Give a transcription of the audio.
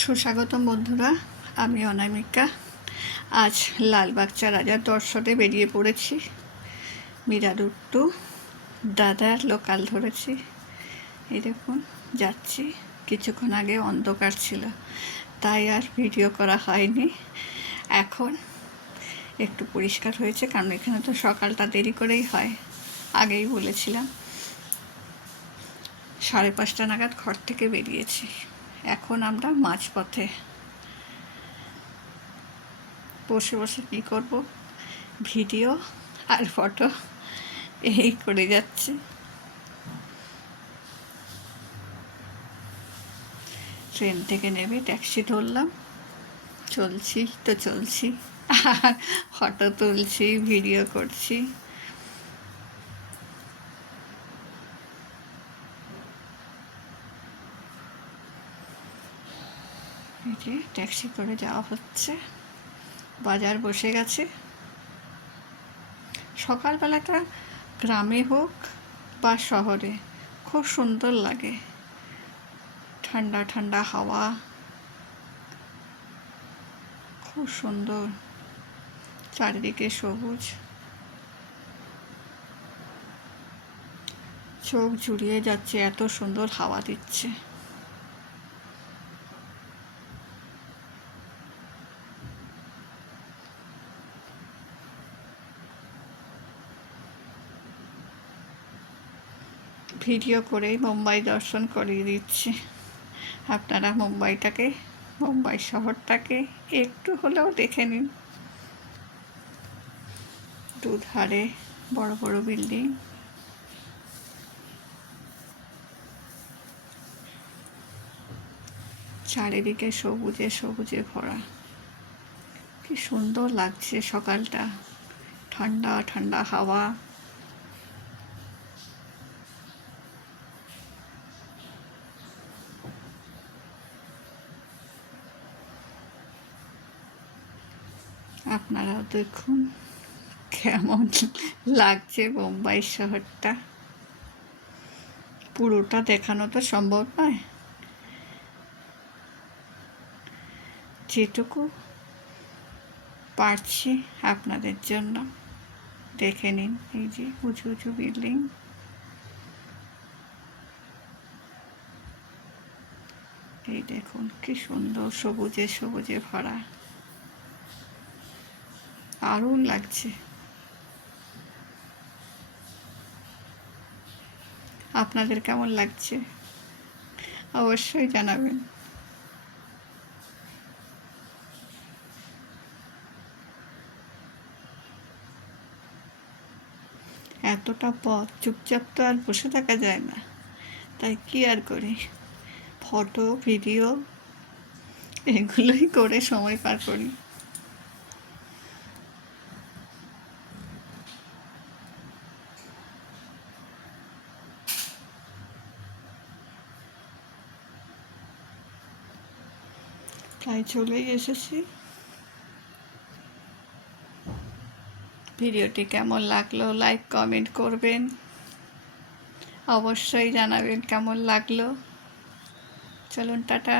সুস্বাগতম বন্ধুরা, আমি অনামিকা। আজ লালবাগচা রাজার দর্শনে বেরিয়ে পড়েছি। মিরাদুর টু দাদার লোকাল ধরেছি। এই দেখুন, যাচ্ছি। কিছুক্ষণ আগে অন্ধকার ছিল, তাই আর ভিডিও করা হয়নি। এখন একটু পরিষ্কার হয়েছে, কারণ এখানে তো সকালটা দেরি করেই হয়, আগেই বলেছিলাম। সাড়ে পাঁচটা নাগাদ ঘর থেকে বেরিয়েছি। এখন আমরা মাঝপথে বসে বসে কী করব? ভিডিও আর ফটো এই করে যাচ্ছে। ট্রেন থেকে নেমে ট্যাক্সি ধরলাম। চলছি তো চলছি। আর ফটো তুলছি, ভিডিও করছি। এই ট্যাক্সি করে যাওয়া হচ্ছে। বাজার বসে গেছে। সকালবেলাটা গ্রামে হোক বা শহরে, খুব সুন্দর লাগে। ঠান্ডা ঠান্ডা হাওয়া। খুব সুন্দর। চারিদিকে সবুজ। চোখ জুড়িয়ে যাচ্ছে, এত সুন্দর হাওয়া দিচ্ছে। ভিডিও করেই মুম্বাই দর্শন করিয়ে দিচ্ছি। আপনারা মুম্বাইটাকে, মুম্বাই শহরটাকে একটু হলেও দেখে নিন। দুধারে বড় বড় বিল্ডিং। চারিদিকে সবুজে সবুজে ভরা। কি সুন্দর লাগছে সকালটা। ঠান্ডা ঠান্ডা হাওয়া। আপনারাও দেখুন কেমন লাগছে বোম্বাই শহরটা। পুরোটা দেখানো তো সম্ভব নয়। যেটুকু পারছি আপনাদের জন্য। দেখে নিন, এই যে উঁচু উঁচু বিল্ডিং। এই দেখুন কি সুন্দর সবুজে সবুজে ভরা। দারুণ লাগছে। আপনাদের কেমন লাগছে? অবশ্যই জানাবেন। এতটা পথ চুপচাপ তো আর বসে থাকা যায় না। তাই কি আর করি? ফটো, ভিডিও, এগুলোই করে সময় পার করি। তাই চলেই এসেছি। ভিডিওটি কেমন লাগল লাইক কমেন্ট করবেন। অবশ্যই জানাবেন কেমন লাগল। চলুন, টাটা।